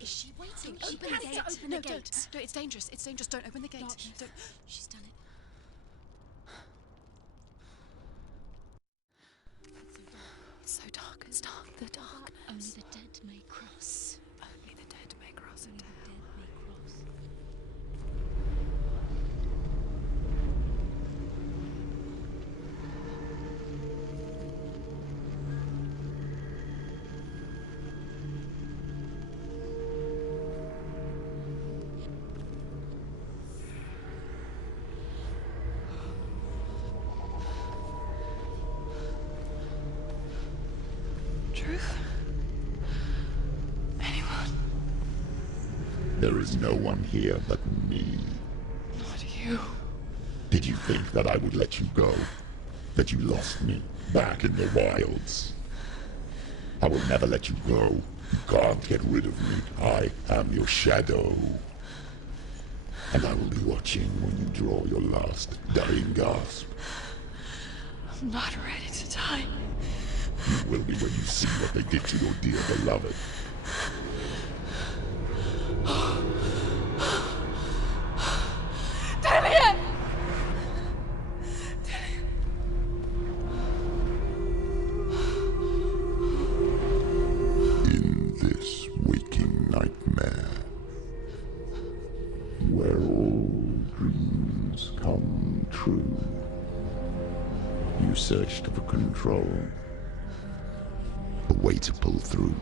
Is she waiting? Open the gate. Open No, the gate. don't. It's dangerous. It's dangerous. Don't open the gate. Don't. She's done it. So dark. It's dark. The darkness. Only the dead may cross. Only the dead may cross Only into the hell. dead may cross. Truth? Anyone? There is no one here but me. Not you. Did you think that I would let you go? That you lost me back in the wilds? I will never let you go. You can't get rid of me. I am your shadow. And I will be watching when you draw your last dying gasp. I'm not ready to die. You will be when you see what they did to your dear beloved. Damien! In this waking nightmare, where all dreams come true, you searched for control, a way to pull through.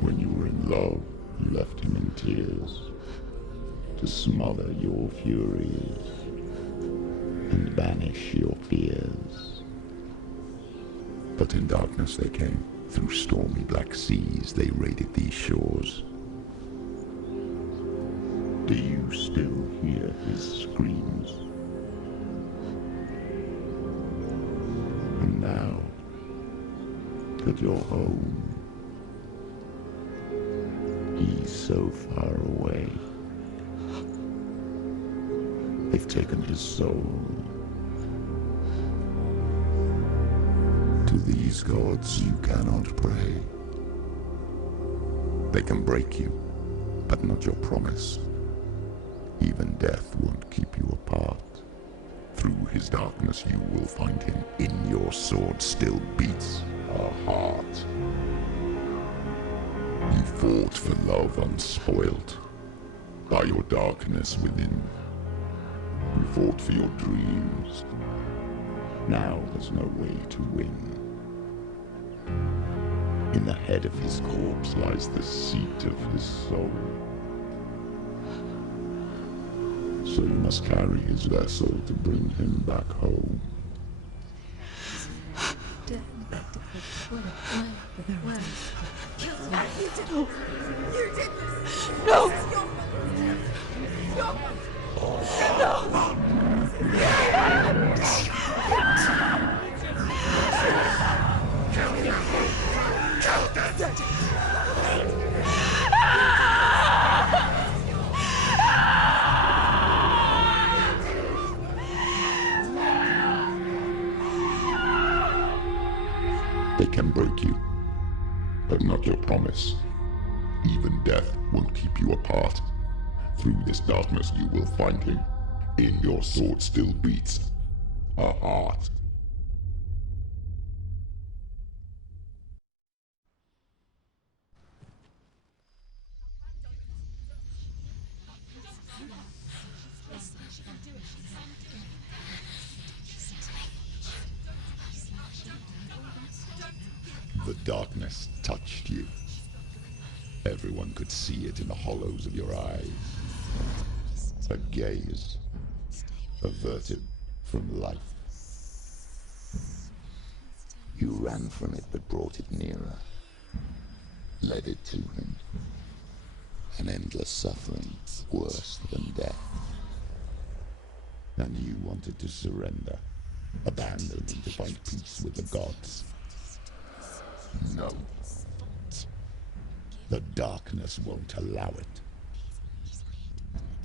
When you were in love, you left him in tears, to smother your furies and banish your fears. But in darkness they came, through stormy black seas they raided these shores. Do you still hear his screams? And now that you're home, he's so far away. They've taken his soul. To these gods you cannot pray. They can break you, but not your promise. Even death won't keep you apart. Through his darkness you will find him. In your sword still beats a heart. You fought for love unspoilt by your darkness within. You fought for your dreams. Now there's no way to win. In the head of his corpse lies the seat of his soul. So you must carry his vessel to bring him back home. No! They can break you, but not your promise. Even death won't keep you apart. Through this darkness you will find him. In your sword still beats a heart. The darkness touched you. Everyone could see it in the hollows of your eyes. A gaze averted from life. You ran from it but brought it nearer. Led it to him. An endless suffering, worse than death. And you wanted to surrender, abandon and to find peace with the gods. No. The darkness won't allow it.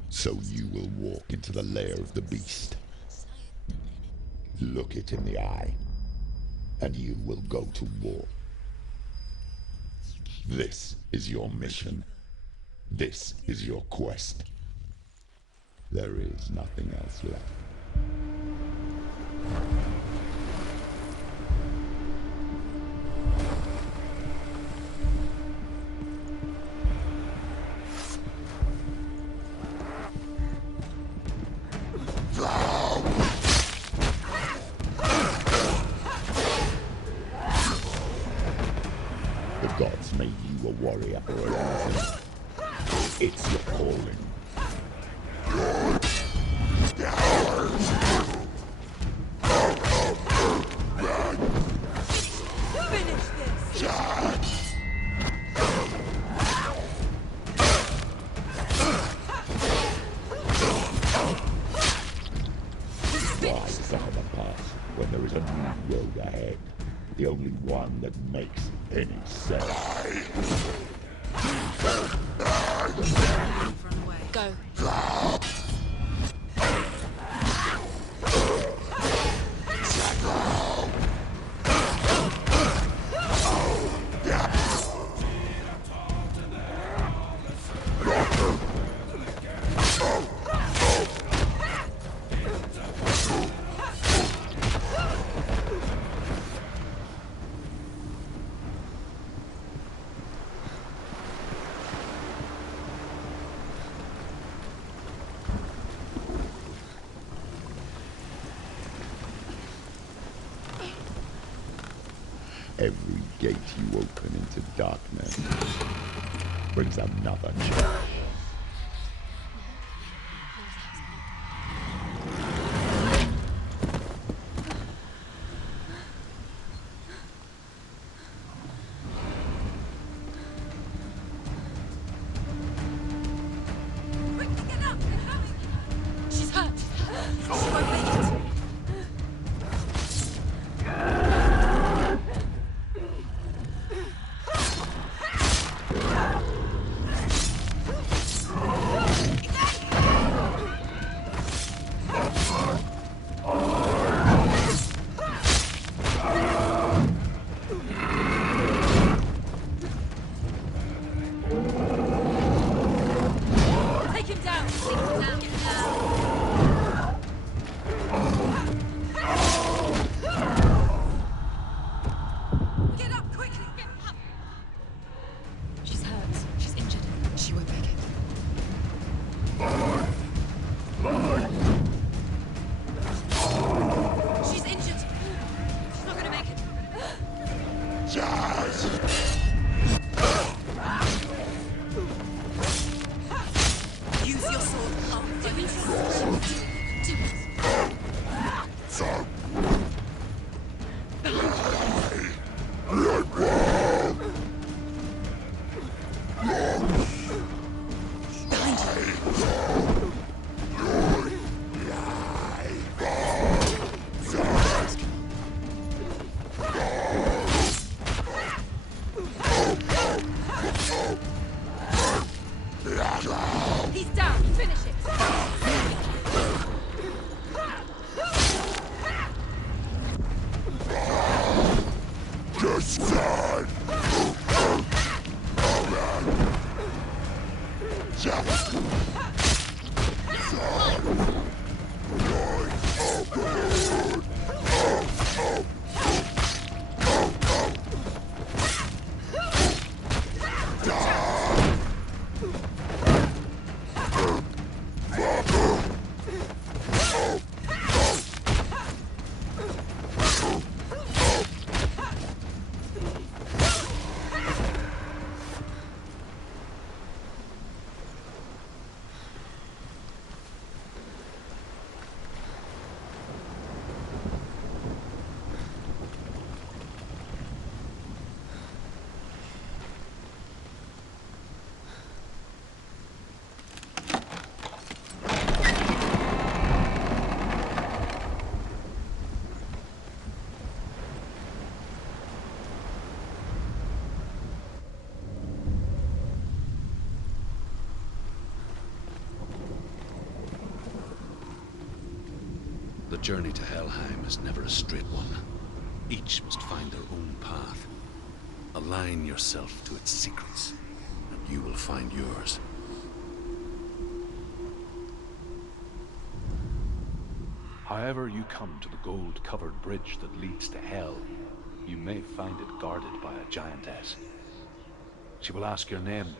So you will walk into the lair of the beast. Look it in the eye, and you will go to war. This is your mission. This is your quest. There is nothing else left. The gods made you a warrior for a reason. It's your calling. Finish this! Why suffer the past when there is a new road ahead? The only one that makes any sense. Go. Every gate you open into darkness brings another change. Quickly get up! They're coming! She's hurt! She won't make it! Take him down! Get up quickly! Get up! She's hurt. She's injured. She won't make it. She's injured. She's not gonna make it. Use your sword. Oh, do it. Do it. Behind you. He's down. Finish it. The journey to Helheim is never a straight one. Each must find their own path. Align yourself to its secrets, and you will find yours. However you come to the gold-covered bridge that leads to Hell, you may find it guarded by a giantess. She will ask your name.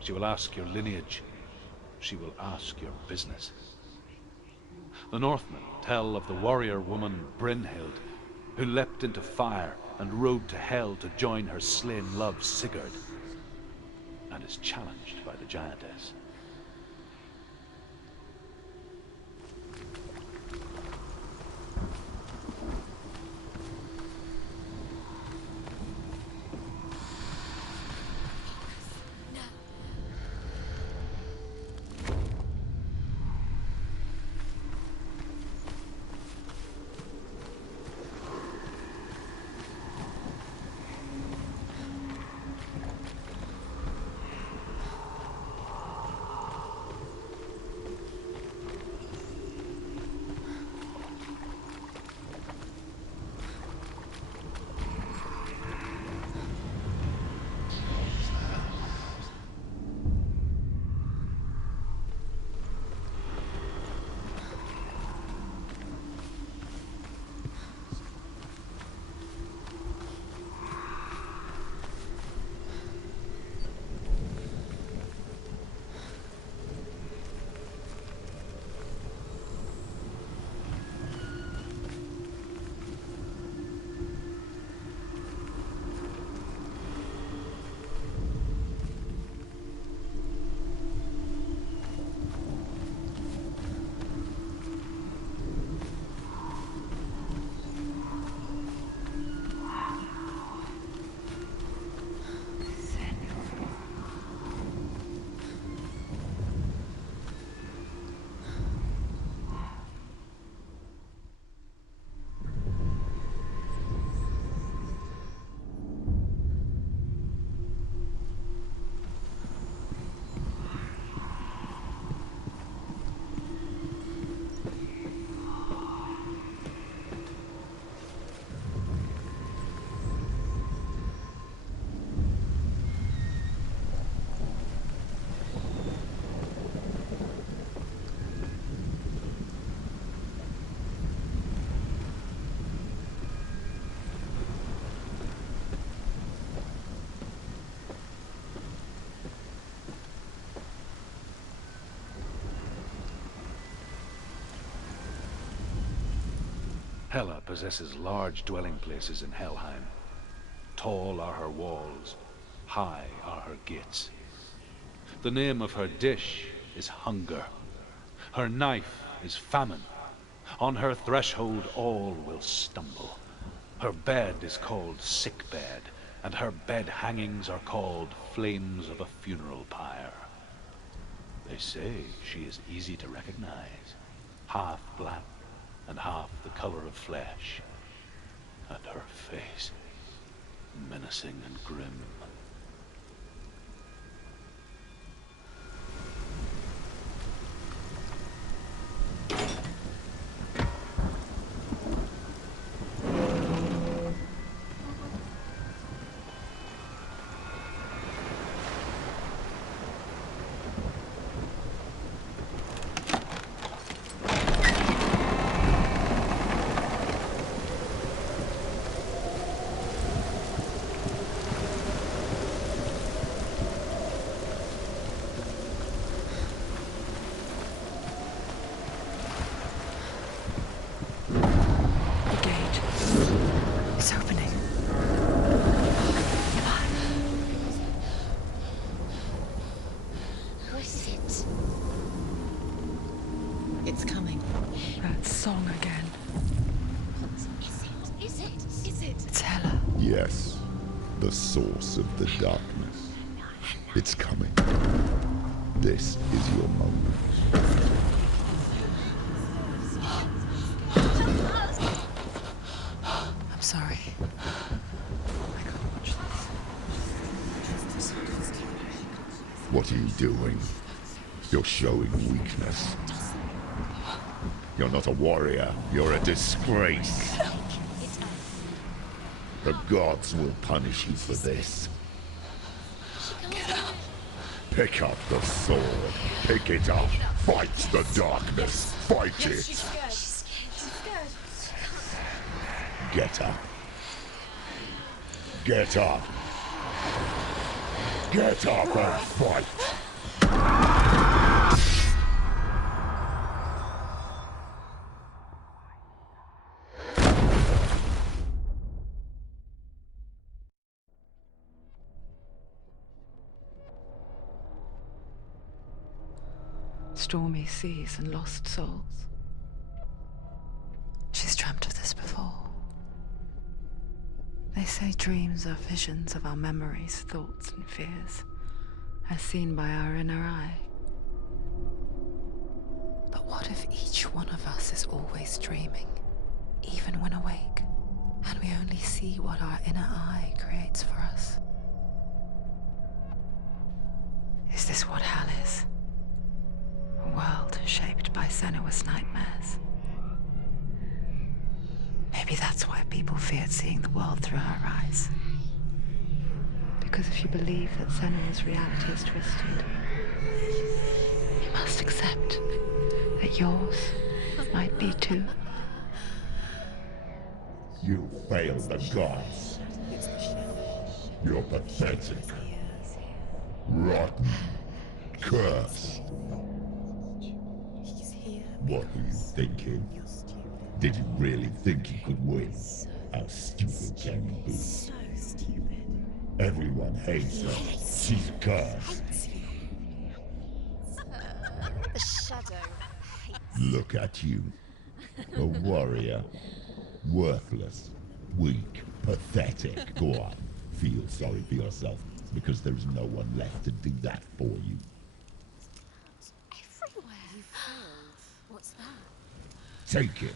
She will ask your lineage. She will ask your business. The Northmen tell of the warrior woman Brynhild, who leapt into fire and rode to Hell to join her slain love Sigurd, and is challenged by the giantess. Hela possesses large dwelling places in Helheim. Tall are her walls, high are her gates. The name of her dish is hunger. Her knife is famine. On her threshold all will stumble. Her bed is called sick bed, and her bed hangings are called flames of a funeral pyre. They say she is easy to recognize, half black and half the color of flesh, and her face menacing and grim. Yes, the source of the darkness. It's coming. This is your moment. I'm sorry. I can't watch this. What are you doing? You're showing weakness. You're not a warrior. You're a disgrace. The gods will punish you for this. Get up. Pick up the sword. Pick it up. Fight the darkness. Fight Yes, it. she's scared. She's scared. Get up. Get up. Get up and fight. Stormy seas and lost souls. She's dreamt of this before. They say dreams are visions of our memories, thoughts, and fears, as seen by our inner eye. But what if each one of us is always dreaming, even when awake, and we only see what our inner eye creates for us? Is this what hell is? A world shaped by Senua's nightmares. Maybe that's why people feared seeing the world through her eyes. Because if you believe that Senua's reality is twisted, you must accept that yours might be too. You failed the gods. You're pathetic. Rotten. Cursed. What were you thinking? Did you really think you could win? How stupid can you be? So stupid. Everyone hates her. She's cursed. The shadow hates. Look at you. A warrior. Worthless. Weak. Pathetic. Go on. Feel sorry for yourself, because there's no one left to do that for you. Everywhere. You failed. What's that? Take it.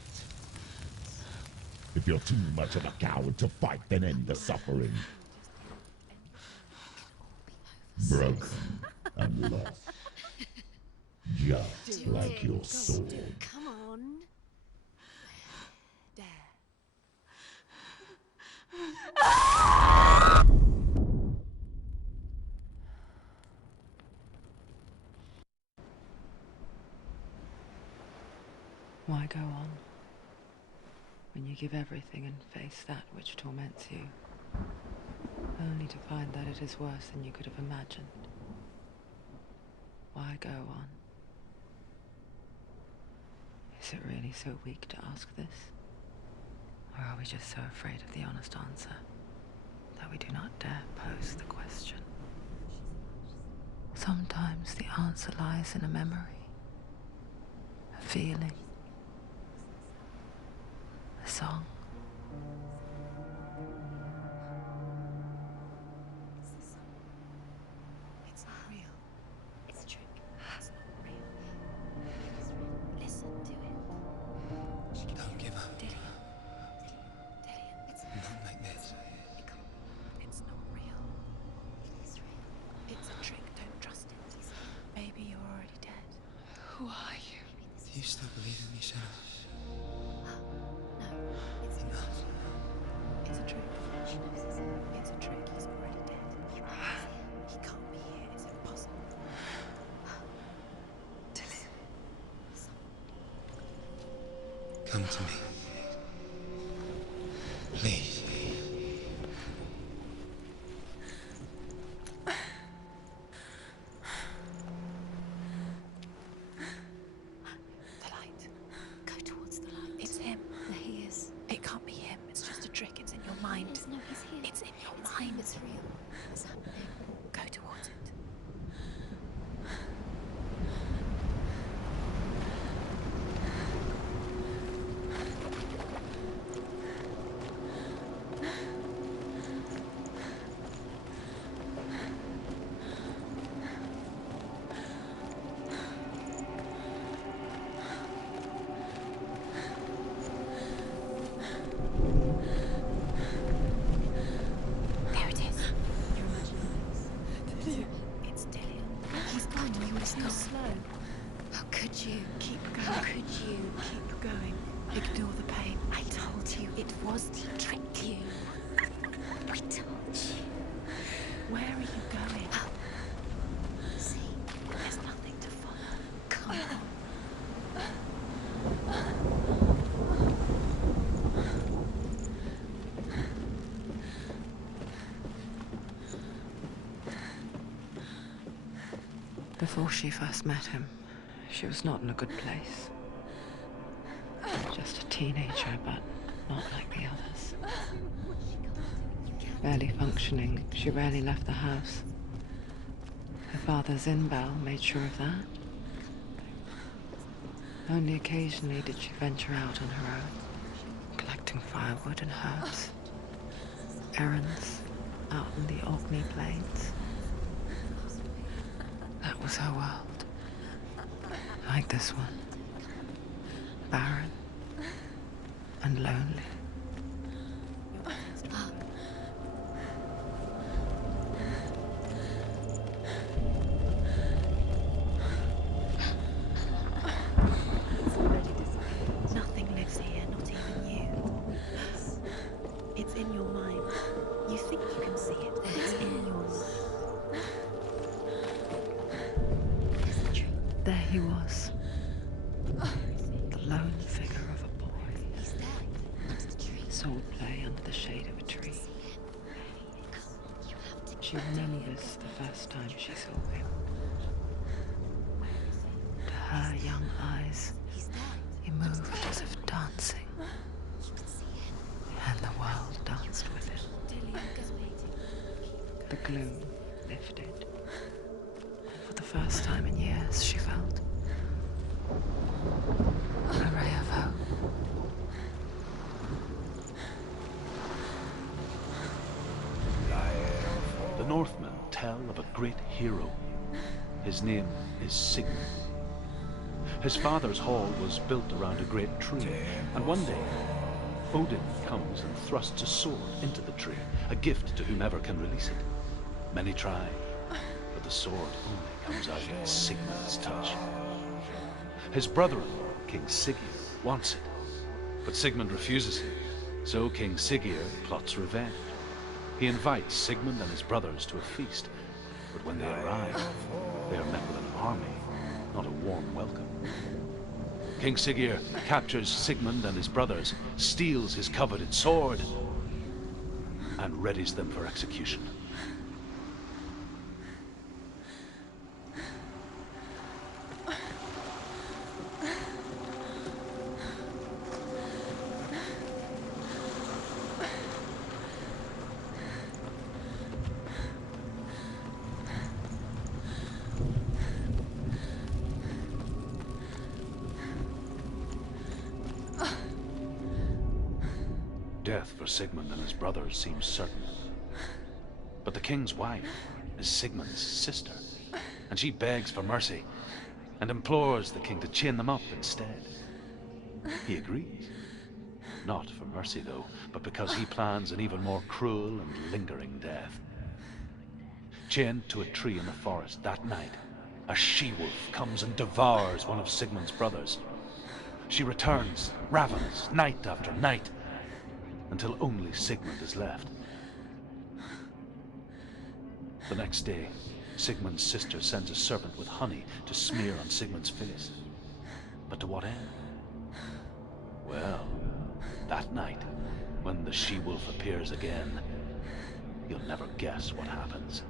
If you're too much of a coward to fight, then end the suffering. Broken and lost. Just like your sword. Come on. There. Why go on when you give everything and face that which torments you, only to find that it is worse than you could have imagined? Why go on? Is it really so weak to ask this? Or are we just so afraid of the honest answer that we do not dare pose the question? Sometimes the answer lies in a memory, a feeling, a song. It's not real. It's a trick. It's not real. It's real. Listen to it. Don't give up. Dillian. It's Not like this. It's not real. It is real. It's a trick. Don't trust it. Maybe you're already dead. Who are you? Do you still believe in me, Senua? No, it's not. It's a trick. She knows this. It's a trick. He's already dead. He can't be here. It's impossible. Dillian. Come to me. Please. The light. Go towards the light. It's him. There he is. It can't be him. It's just a trick. It's in your mind. No, he's here. It's in your mind. It's real. What's happening? Go towards it. There it is. You're imagining this. It's Dillian. He's gone. You must go slow. How could you? Keep going. How could you? Keep going. Ignore the pain. I told you it was to trick you. We told you. Where are you going? See, there's nothing to follow. Come on. Before she first met him, she was not in a good place. Just a teenager, but not like the others. Barely functioning, she rarely left the house. Her father's in-bell made sure of that. Only occasionally did she venture out on her own, collecting firewood and herbs. Errands out in the Orkney Plains. That was her world. Like this one. Barren and lonely. Nothing lives here, not even you. It's in your mind. You think you can see it, but it's in your mind. There he was. The lone figure of a boy. Swordplay under the shade of a tree. She remembers the first time she saw him. To her young eyes, he moved as if dancing. And the world danced with him. The gloom lifted. For the first time in years, she felt a ray of hope. The Northmen tell of a great hero. His name is Sigmund. His father's hall was built around a great tree, and one day, Odin comes and thrusts a sword into the tree, a gift to whomever can release it. Many try, but the sword only comes out in Sigmund's touch. His brother-in-law, King Siggeir, wants it, but Sigmund refuses him, so King Siggeir plots revenge. He invites Sigmund and his brothers to a feast, but when they arrive, they are met with an army, not a warm welcome. King Siggeir captures Sigmund and his brothers, steals his coveted sword, and readies them for execution. Death for Sigmund and his brothers seems certain. But the king's wife is Sigmund's sister, and she begs for mercy and implores the king to chain them up instead. He agrees. Not for mercy, though, but because he plans an even more cruel and lingering death. Chained to a tree in the forest that night, a she-wolf comes and devours one of Sigmund's brothers. She returns, ravenous, night after night, until only Sigmund is left. The next day, Sigmund's sister sends a serpent with honey to smear on Sigmund's face. But to what end? Well, that night, when the she-wolf appears again, you'll never guess what happens.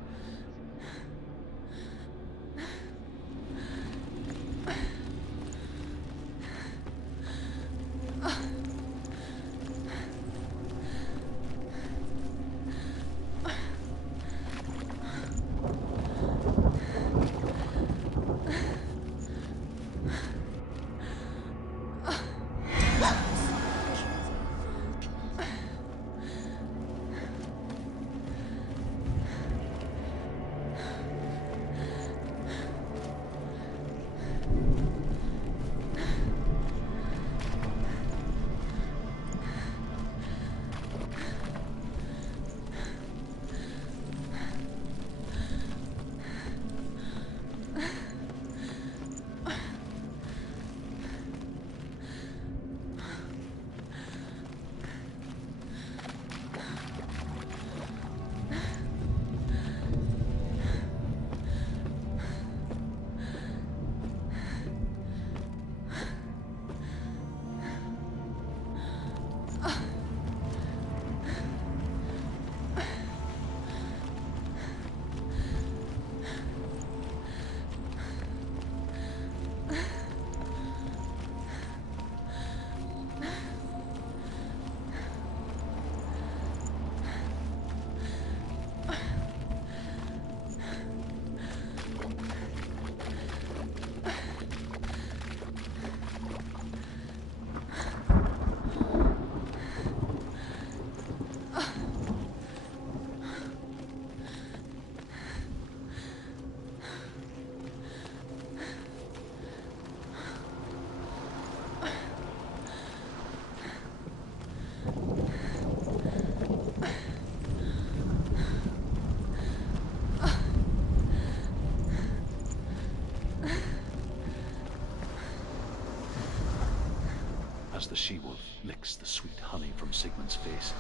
as the she-wolf licks the sweet honey from Sigmund's face,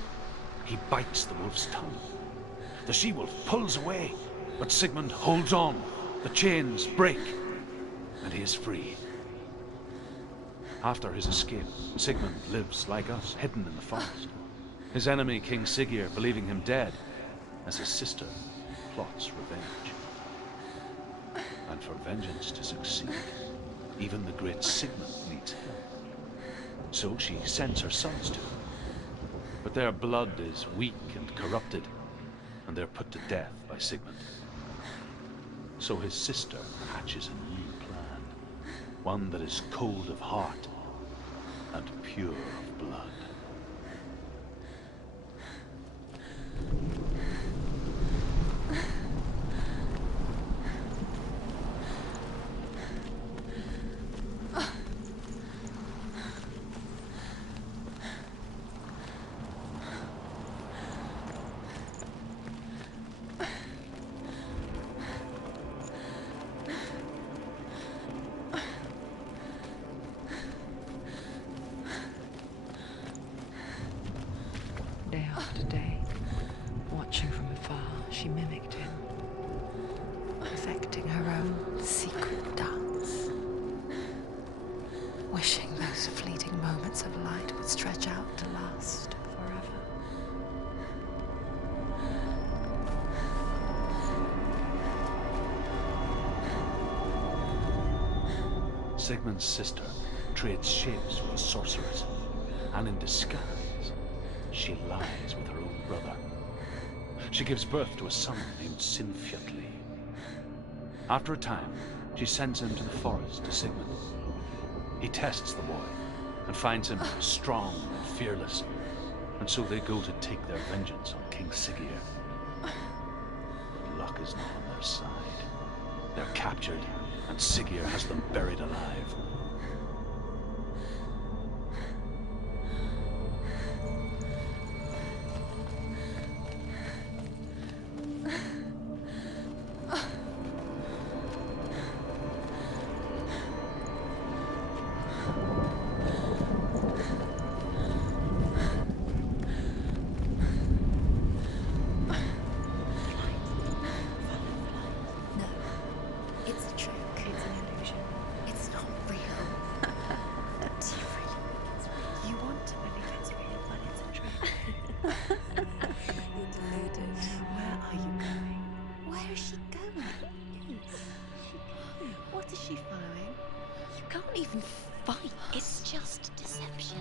he bites the wolf's tongue. The she-wolf pulls away, but Sigmund holds on. The chains break, and he is free. After his escape, Sigmund lives like us, hidden in the forest. His enemy, King Siggeir, believing him dead, as his sister plots revenge. And for vengeance to succeed, even the great Sigmund needs help. So she sends her sons to him. But their blood is weak and corrupted, and they're put to death by Sigmund. So his sister hatches a new plan, one that is cold of heart and pure of blood. Day after day, watching from afar, she mimicked him, perfecting her own secret dance, wishing those fleeting moments of light would stretch out to last forever. Sigmund's sister trades shapes with a sorceress, and in disguise, she lies with her own brother. She gives birth to a son named Sinfjotli. After a time, she sends him to the forest to Sigmund. He tests the boy and finds him strong and fearless, and so they go to take their vengeance on King Siggeir. But luck is not on their side. They're captured, and Siggeir has them buried alive.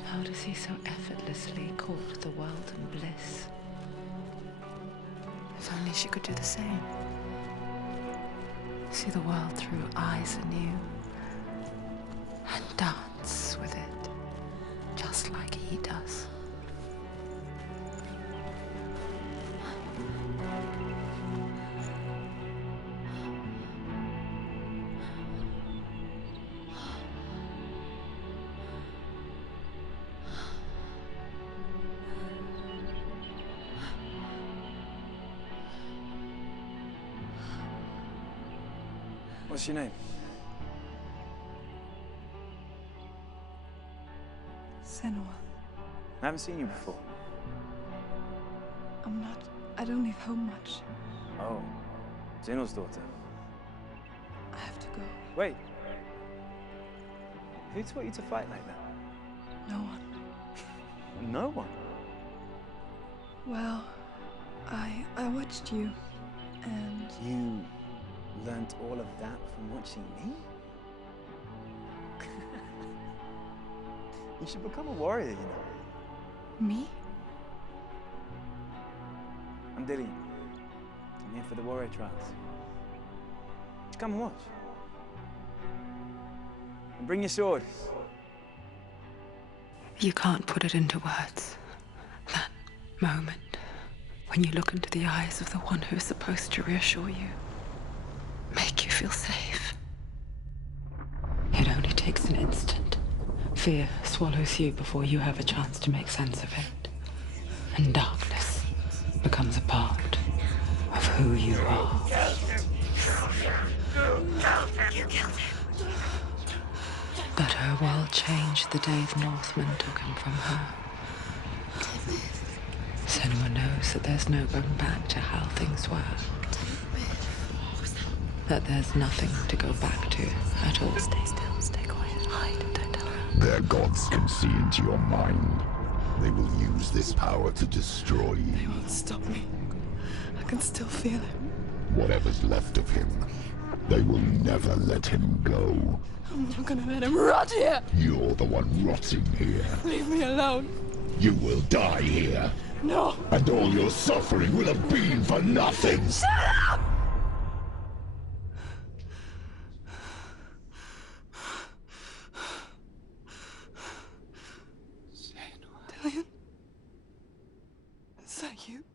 How does he so effortlessly court the world and bliss? If only she could do the same. See the world through eyes anew and dance with it, just like he does. What's your name? Senua. I haven't seen you before. I don't leave home much. Oh, Zenua's daughter. I have to go. Wait. Who taught you to fight like that? No one. No one? Well, I watched you, and You learned all of that from watching me? You should become a warrior, you know. me? I'm Dillian. I'm here for the warrior trials. Just come and watch. And bring your sword. You can't put it into words. That moment when you look into the eyes of the one who is supposed to reassure you, make you feel safe. It only takes an instant. Fear swallows you before you have a chance to make sense of it. And darkness becomes a part of who you are. You killed him. But her world changed the day the Northmen took him from her. Senua knows that there's no going back to how things were. That there's nothing to go back to at all. Stay still, stay quiet, hide, don't tell her. Their gods can see into your mind. They will use this power to destroy you. They won't stop me. I can still feel him. Whatever's left of him, they will never let him go. I'm not gonna let him rot here! You're the one rotting here. Leave me alone. You will die here. No! And all your suffering will have been for nothing. Shut up! Dillion? Is that you?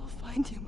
I'll find you,